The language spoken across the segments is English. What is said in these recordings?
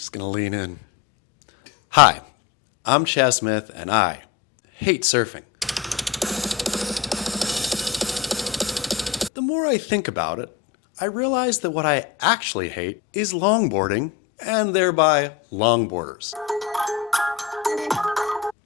Just gonna lean in. Hi, I'm Chaz Smith, and I hate surfing. The more I think about it, I realize that what I actually hate is longboarding, and thereby longboarders.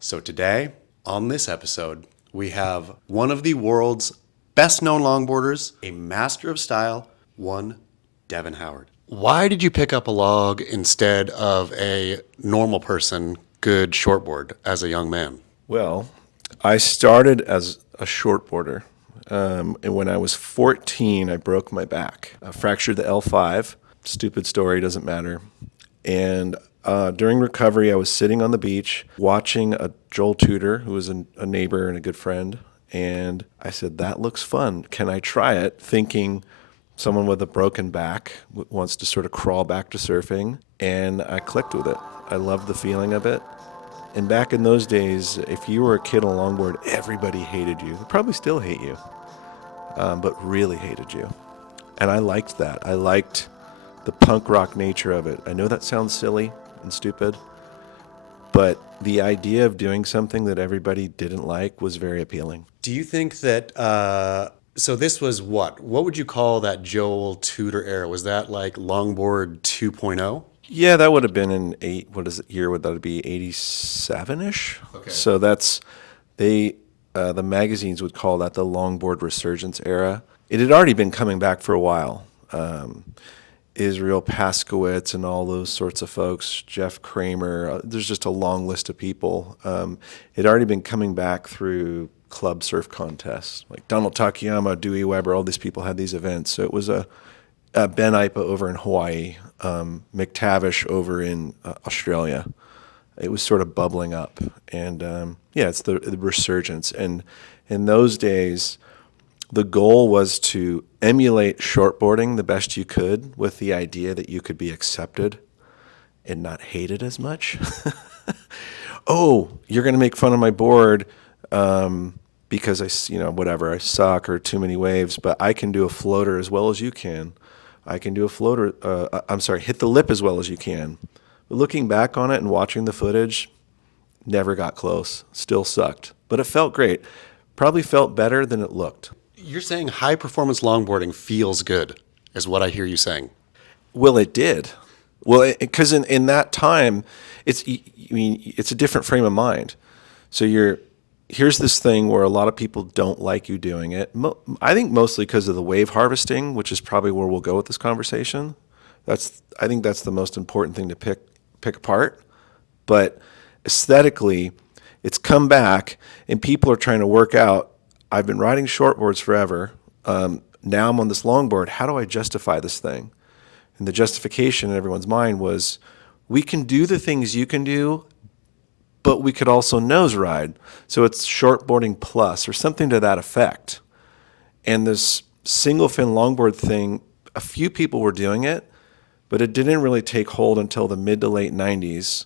So today, on this episode, we have one of the world's best-known longboarders, a master of style, one Devon Howard. Why did you pick up a log instead of a normal person, good shortboard, as a young man? Well, I started as a shortboarder. And when I was 14, I broke my back. I fractured the L5. Stupid story, doesn't matter. And during recovery, I was sitting on the beach watching a Joel Tudor, who was a neighbor and a good friend. And I said, that looks fun. Can I try it? Thinking someone with a broken back wants to sort of crawl back to surfing. And I clicked with it. I loved the feeling of it. And back in those days, if you were a kid on a longboard, everybody hated you. They probably still hate you, but really hated you. And I liked that. I liked the punk rock nature of it. I know that sounds silly and stupid, but the idea of doing something that everybody didn't like was very appealing. Do you think that, so this was what? What would you call that Joel Tudor era? Was that like longboard 2.0? Yeah, that would have been in year would that be, 87-ish? Okay. So that's, the magazines would call that the longboard resurgence era. It had already been coming back for a while. Israel Paskowitz and all those sorts of folks, Jeff Kramer, there's just a long list of people. It had already been coming back through club surf contests. Like Donald Takayama, Dewey Weber, all these people had these events. So it was a Ben Ipa over in Hawaii, McTavish over in Australia. It was sort of bubbling up. And it's the resurgence. And in those days, the goal was to emulate shortboarding the best you could with the idea that you could be accepted and not hated as much. Oh, you're going to make fun of my board because I suck or too many waves, but I can do a floater as well as you can. I can do a floater, hit the lip as well as you can. But looking back on it and watching the footage, never got close, still sucked. But it felt great. Probably felt better than it looked. You're saying high performance longboarding feels good, is what I hear you saying. Well, it did. Well, because in that time, it's a different frame of mind. So here's this thing where a lot of people don't like you doing it. I think mostly because of the wave harvesting, which is probably where we'll go with this conversation. I think that's the most important thing to pick apart. But aesthetically, it's come back, and people are trying to work out. I've been riding shortboards forever. Now I'm on this longboard. How do I justify this thing? And the justification in everyone's mind was, we can do the things you can do, but we could also nose ride. So it's shortboarding plus or something to that effect. And this single fin longboard thing, a few people were doing it, but it didn't really take hold until the mid to late 90s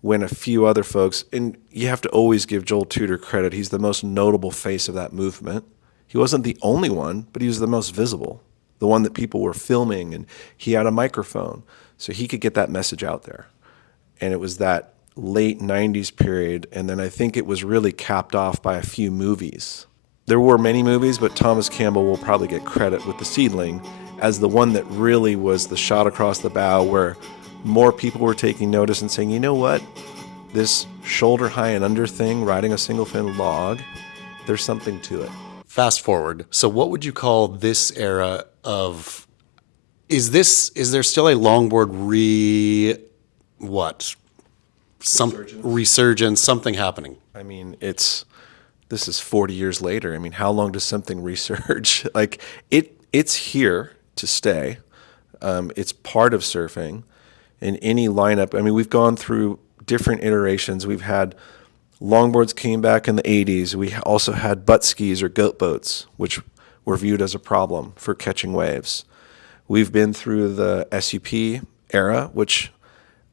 when a few other folks, and you have to always give Joel Tudor credit. He's the most notable face of that movement. He wasn't the only one, but he was the most visible, the one that people were filming, and he had a microphone, so he could get that message out there. And it was that late 90s period, and then I think it was really capped off by a few movies. There were many movies, but Thomas Campbell will probably get credit with The Seedling as the one that really was the shot across the bow where more people were taking notice and saying, you know what, this shoulder high and under thing, riding a single fin log, there's something to it. Fast forward. So what would you call this era of, is there still a longboard resurgence, something happening? I mean, this is 40 years later. I mean, how long does something resurge? Like it's here to stay. It's part of surfing. In any lineup, I mean, we've gone through different iterations. We've had longboards came back in the 80s. We also had butt skis or goat boats, which were viewed as a problem for catching waves. We've been through the SUP era, which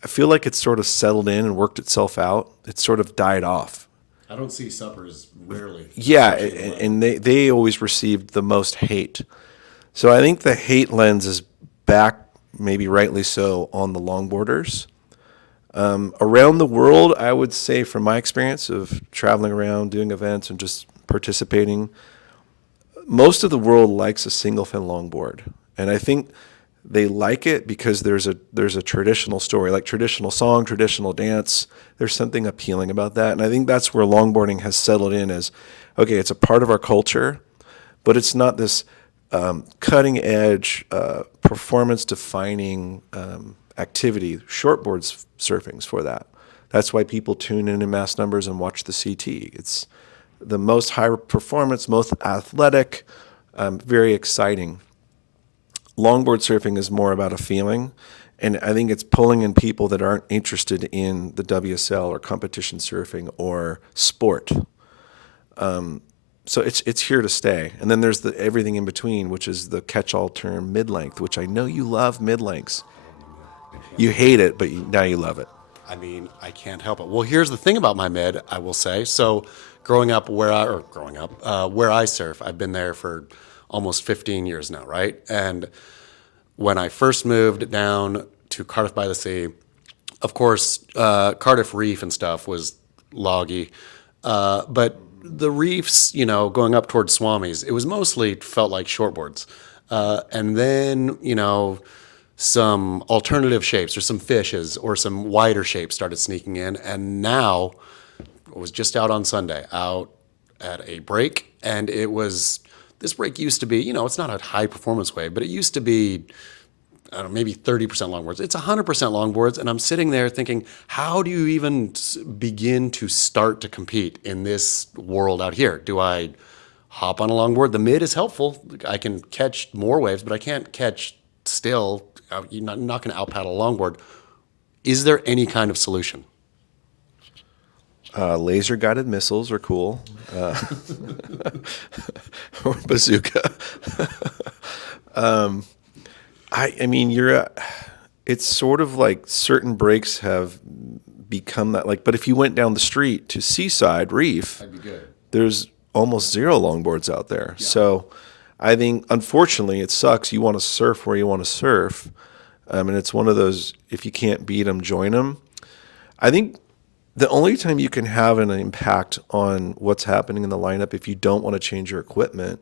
I feel like it's sort of settled in and worked itself out. It's sort of died off. I don't see suppers rarely. Yeah, and they always received the most hate. So I think the hate lens is back, maybe rightly so, on the longboarders. Around the world, I would say from my experience of traveling around, doing events and just participating, most of the world likes a single fin longboard. And I think they like it because there's a traditional story, like traditional song, traditional dance. There's something appealing about that. And I think that's where longboarding has settled in as, okay, it's a part of our culture, but it's not this cutting edge, performance defining activity. Shortboards surfing's for that. That's why people tune in mass numbers and watch the CT. It's the most high performance, most athletic, very exciting. Longboard surfing is more about a feeling, and I think it's pulling in people that aren't interested in the WSL or competition surfing or sport. So it's here to stay. And then there's the everything in between, which is the catch-all term mid-length, which I know you love mid-lengths. You hate it, but now you love it. I mean, I can't help it. Well, here's the thing about my mid, I will say. So, where I surf, I've been there for almost 15 years now, right? And when I first moved down to Cardiff by the Sea, of course, Cardiff Reef and stuff was loggy, but the reefs, going up towards Swami's, it was mostly felt like shortboards, and then some alternative shapes or some fishes or some wider shapes started sneaking in. And now I was just out on Sunday, out at a break. And this break used to be, it's not a high performance wave, but it used to be, I don't know, maybe 30% longboards. It's 100% longboards. And I'm sitting there thinking, how do you even begin to start to compete in this world out here? Do I hop on a longboard? The mid is helpful. I can catch more waves, but I can't catch still. You're not going to out paddle a longboard. Is there any kind of solution? Laser guided missiles are cool. Or bazooka. I mean, it's sort of like certain breaks have become that, like, but if you went down the street to Seaside Reef, That'd be good. there's almost zero longboards out there. Yeah. So I think, unfortunately, it sucks. You want to surf where you want to surf. And it's one of those, if you can't beat them, join them. I think the only time you can have an impact on what's happening in the lineup, if you don't want to change your equipment,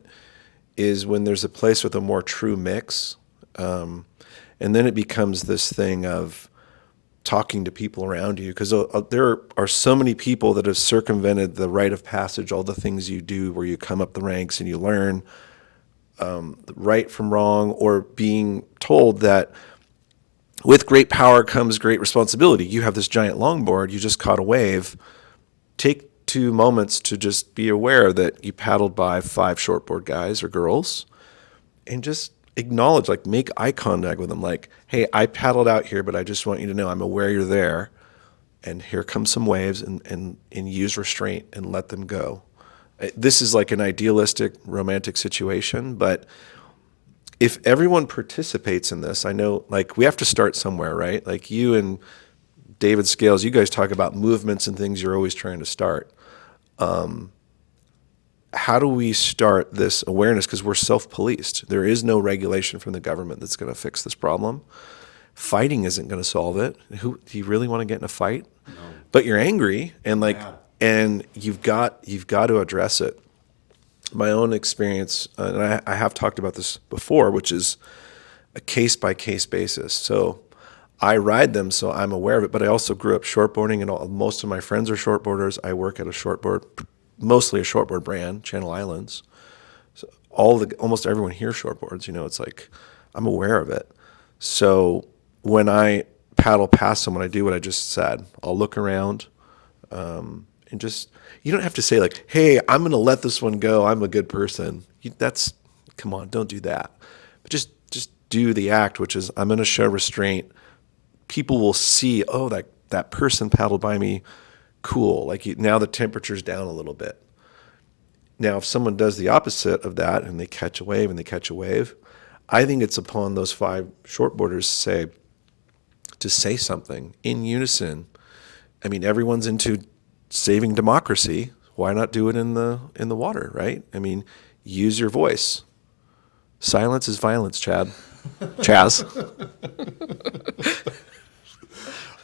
is when there's a place with a more true mix. And then it becomes this thing of talking to people around you, because there are so many people that have circumvented the rite of passage, all the things you do where you come up the ranks and you learn right from wrong, or being told that with great power comes great responsibility. You have this giant longboard, you just caught a wave. Take 2 moments to just be aware that you paddled by 5 shortboard guys or girls, and just acknowledge, like, make eye contact with them. Like, hey, I paddled out here, but I just want you to know I'm aware you're there. And here come some waves, and use restraint and let them go. This is like an idealistic, romantic situation, but if everyone participates in this, I know, like, we have to start somewhere, right? Like you and David Scales, you guys talk about movements and things you're always trying to start. How do we start this awareness? Because we're self-policed. There is no regulation from the government that's going to fix this problem. Fighting isn't going to solve it. Do you really want to get in a fight? No. But you're angry, and and you've got to address it. My own experience, and I have talked about this before, which is a case-by-case basis. So I ride them, so I'm aware of it, but I also grew up shortboarding, and most of my friends are shortboarders. I work at mostly a shortboard brand, Channel Islands. So almost everyone here shortboards. It's like I'm aware of it. So when I paddle past someone, I do what I just said. I'll look around, and just, you don't have to say, like, hey, I'm going to let this one go, I'm a good person. Come on, don't do that. But just do the act, which is, I'm going to show restraint. People will see, oh, that person paddled by me, cool. Like, now the temperature's down a little bit. Now, if someone does the opposite of that and they catch a wave, I think it's upon those 5 shortboarders to say something in unison. I mean, everyone's into saving democracy. Why not do it in the water, right? I mean, use your voice. Silence is violence, Chaz.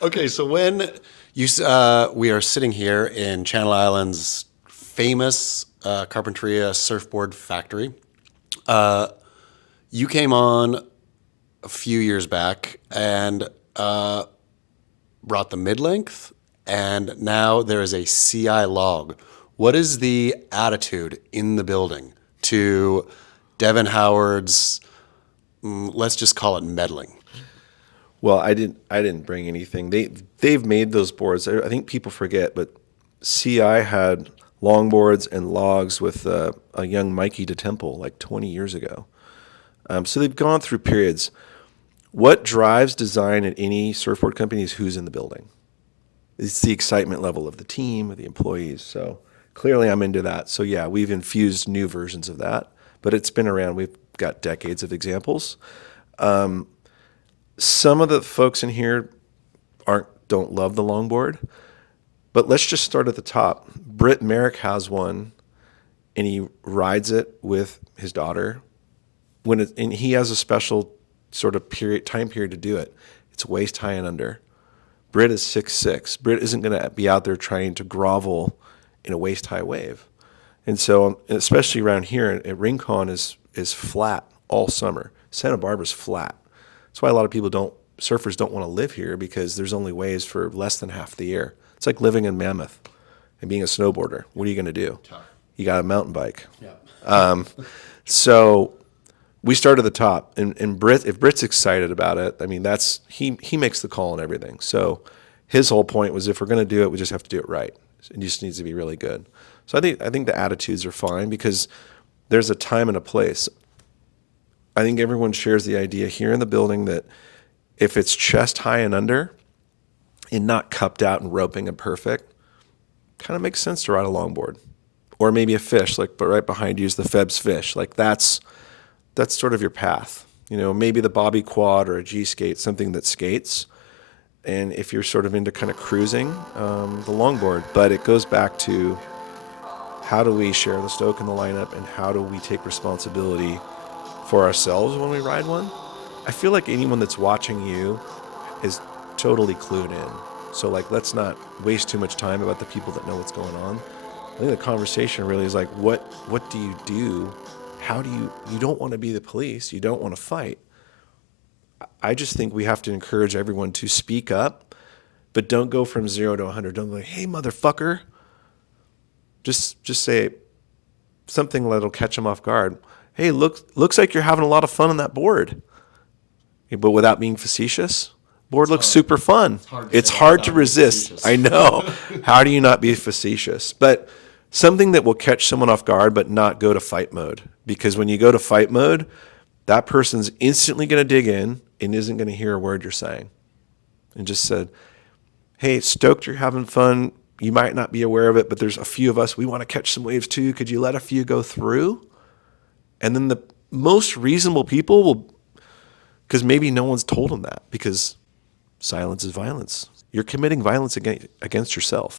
Okay, so when we are sitting here in Channel Islands' famous Carpinteria surfboard factory, you came on a few years back and brought the mid-length, and now there is a CI log. What is the attitude in the building to Devon Howard's, let's just call it meddling? Well, I didn't bring anything. They've made those boards. I think people forget, but CI had longboards and logs with a young Mikey DeTemple like 20 years ago. So they've gone through periods. What drives design at any surfboard company is who's in the building. It's the excitement level of the team, of the employees. So clearly I'm into that. So yeah, we've infused new versions of that, but it's been around. We've got decades of examples. Some of the folks in here don't love the longboard, but let's just start at the top. Britt Merrick has one, and he rides it with his daughter. And he has a special sort of time period to do it. It's waist high and under. Britt is 6'6". Britt isn't going to be out there trying to grovel in a waist high wave, and so especially around here at Rincon is flat all summer. Santa Barbara's flat. That's why a lot of surfers don't want to live here, because there's only waves for less than half the year. It's like living in Mammoth and being a snowboarder. What are you going to do? Tough. You got a mountain bike. Yeah. So we start at the top, and if Britt's excited about it, I mean, he makes the call on everything. So his whole point was, if we're going to do it, we just have to do it right. It just needs to be really good. So I think the attitudes are fine, because there's a time and a place. I think everyone shares the idea here in the building that if it's chest high and under and not cupped out and roping and perfect, kind of makes sense to ride a longboard. Or maybe a fish, but right behind you is the Feb's fish. Like that's sort of your path. Maybe the Bobby Quad or a G skate, something that skates. And if you're sort of into kind of cruising, the longboard. But it goes back to, how do we share the stoke in the lineup, and how do we take responsibility for ourselves when we ride one? I feel like anyone that's watching you is totally clued in. So let's not waste too much time about the people that know what's going on. I think the conversation really is like, what do you do? How do you don't want to be the police. You don't want to fight. I just think we have to encourage everyone to speak up, but don't go from 0 to 100. Don't be like, hey, motherfucker. Just say something that'll catch them off guard. Hey, looks like you're having a lot of fun on that board. But without being facetious, board looks super fun. It's hard to resist. I know. How do you not be facetious? But something that will catch someone off guard, but not go to fight mode. Because when you go to fight mode, that person's instantly going to dig in and isn't going to hear a word you're saying. And just said, hey, stoked you're having fun. You might not be aware of it, but there's a few of us. We want to catch some waves too. Could you let a few go through? And then the most reasonable people will, because maybe no one's told them that, because silence is violence. You're committing violence against yourself.